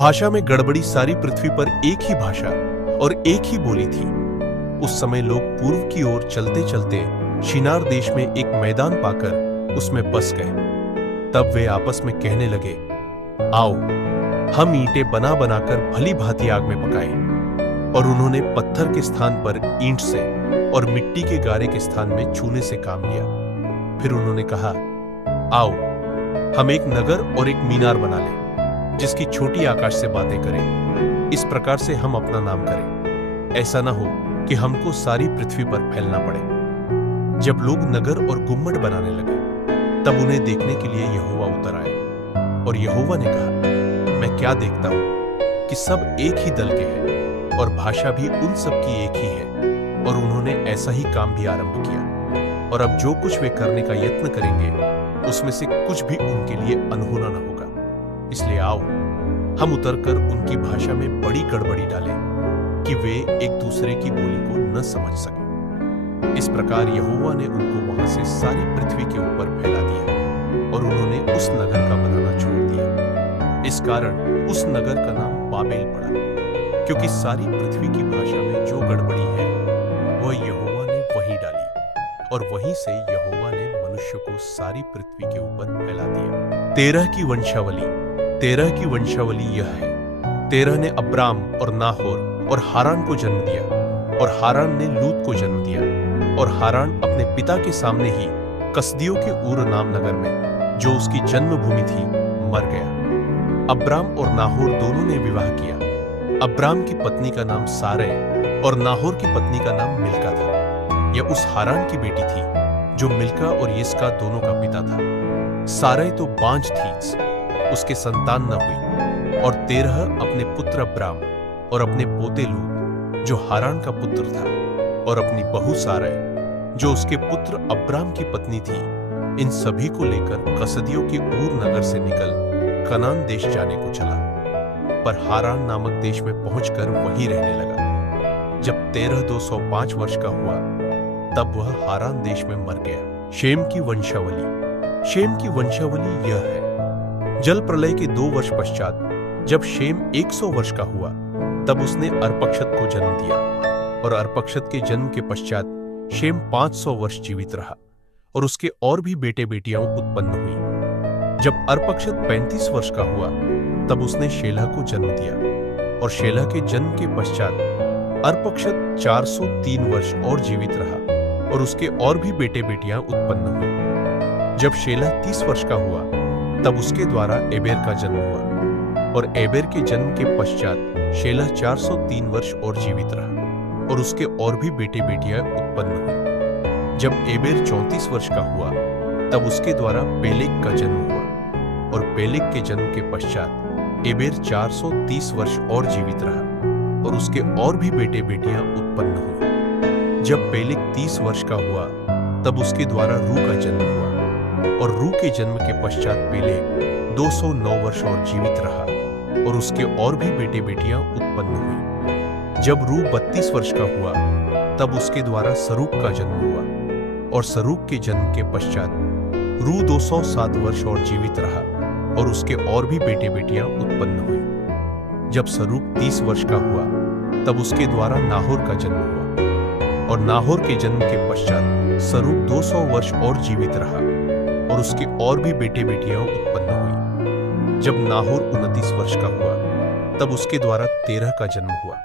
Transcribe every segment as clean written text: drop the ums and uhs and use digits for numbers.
भाषा में गड़बड़ी सारी पृथ्वी पर एक ही भाषा और एक ही बोली थी। उस समय लोग पूर्व की ओर चलते चलते शिनार देश में एक मैदान पाकर उसमें बस गए। तब वे आपस में कहने लगे, आओ हम ईंटें बना बनाकर भली भांति आग में पकाएं। और उन्होंने पत्थर के स्थान पर ईंट से और मिट्टी के गारे के स्थान में चूने से काम लिया। फिर उन्होंने कहा, आओ हम एक नगर और एक मीनार बना लें, जिसकी छोटी आकाश से बातें करें। इस प्रकार से हम अपना नाम करें, ऐसा ना हो कि हमको सारी पृथ्वी पर फैलना पड़े। जब लोग नगर और गुम्मट बनाने लगे, तब उन्हें देखने के लिए यहोवा उतर आए। और यहोवा ने कहा, मैं क्या देखता हूं कि सब एक ही दल के हैं और भाषा भी उन सब की एक ही है। और उन्होंने ऐसा ही काम भी आरंभ किया। और अब जो कुछ वे करने का यत्न करेंगे, उसमें से कुछ भी उनके लिए अनहोना न होगा। इसलिए आओ हम उतरकर उनकी भाषा में बड़ी गड़बड़ी डालें कि वे एक दूसरे की बोली को न समझ सकें। इस प्रकार यहोवा ने उनको वहां से सारी पृथ्वी के ऊपर फैला दिया और उन्होंने उस नगर का बनाना छोड़ दिया। इस कारण उस नगर का नाम बाबेल पड़ा, क्योंकि सारी पृथ्वी की भाषा में जो गड़बड़ी है वह यहोवा ने वहीं डाली और वहीं से यहोवा ने मनुष्य को सारी पृथ्वी के ऊपर फैला दिया। तेरह की वंशावली यह है। तेरह ने अब्राम और नाहोर और हारान को जन्म दिया, और हारान ने लूत को जन्म दिया। और हारान अपने पिता के सामने ही कसदियों के ऊर नाम नगर में, जो उसकी जन्मभूमि थी, मर गया। अब्राम और नाहोर दोनों ने विवाह किया। अब्राम की पत्नी का नाम सारै और नाहोर की पत्नी का नाम मिल्का था। यह उस हारान की बेटी थी जो मिल्का और यिस्का दोनों का पिता था। सारै तो बांझ थी, उसके संतान न हुई। और तेरह अपने पुत्र अब्राम और अपने पोते लूत, जो हारान का पुत्र था, और अपनी बहू सारै, जो उसके पुत्र अब्राम की पत्नी थी, इन सभी को लेकर कसदियों के ऊर नगर से निकल कनान देश जाने को चला। पर हारान नामक देश में पहुंचकर वहीं रहने लगा। जब 205 वर्ष का हुआ, तब वह हारान देश में मर गया। शेम की वंशावली यह है। जल प्रलय के 2 वर्ष पश्चात जब शेम 100 वर्ष का हुआ, तब उसने अर्पक्षद को जन्म दिया। और अर्पक्षद के जन्म के पश्चात शेम 500 वर्ष जीवित रहा, और उसके और भी बेटे बेटियां उत्पन्न हुई। जब अर्पक्षद 35 वर्ष का हुआ, तब उसने शेलह को जन्म दिया। और शेलह के जन्म के पश्चात अर्पक्षद 403 वर्ष और जीवित रहा, और उसके और भी बेटे बेटियां उत्पन्न हुई। जब शेलह 30 वर्ष का हुआ, तब उसके द्वारा एबेर का जन्म हुआ। और एबेर के जन्म के पश्चात शेलह 403 वर्ष और जीवित रहा, और उसके और भी बेटे बेटियां उत्पन्न हुई। जब एबेर 34 वर्ष का हुआ, तब उसके द्वारा पेलेग का जन्म हुआ। और पेलेग के जन्म के पश्चात एबेर 430 वर्ष और जीवित रहा, और उसके और भी बेटे बेटियां उत्पन्न हुई। जब पेलेग 30 वर्ष का हुआ, तब उसके द्वारा रू का जन्म हुआ। और रू के जन्म के पश्चात पेलेग 209 वर्ष और जीवित रहा, और उसके और भी बेटे बेटियां उत्पन्न हुई। जब रू 32 वर्ष का हुआ, तब उसके द्वारा सरूग का जन्म हुआ। और सरूग के जन्म के पश्चात रू 207 वर्ष और जीवित रहा, और उसके और भी बेटे बेटियां उत्पन्न हुई। जब सरूग 30 वर्ष का हुआ, तब उसके द्वारा नाहोर का जन्म हुआ। और नाहोर के जन्म के पश्चात सरूग 200 वर्ष और जीवित रहा, और उसके और भी बेटे बेटियां उत्पन्न हुई। जब नाहोर 29 वर्ष का हुआ, तब उसके द्वारा तेरह का जन्म हुआ।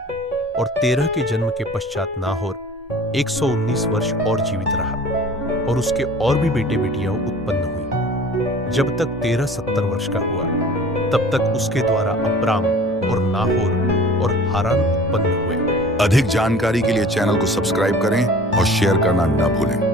और तेरह के जन्म के पश्चात नाहोर 119 वर्ष और जीवित रहा, और उसके और भी बेटे बेटियां उत्पन्न हुई। जब तक तेरह 70 वर्ष का हुआ, तब तक उसके द्वारा अब्राम और नाहोर और हारान उत्पन्न हुए। अधिक जानकारी के लिए चैनल को सब्सक्राइब करें और शेयर करना न भूलें।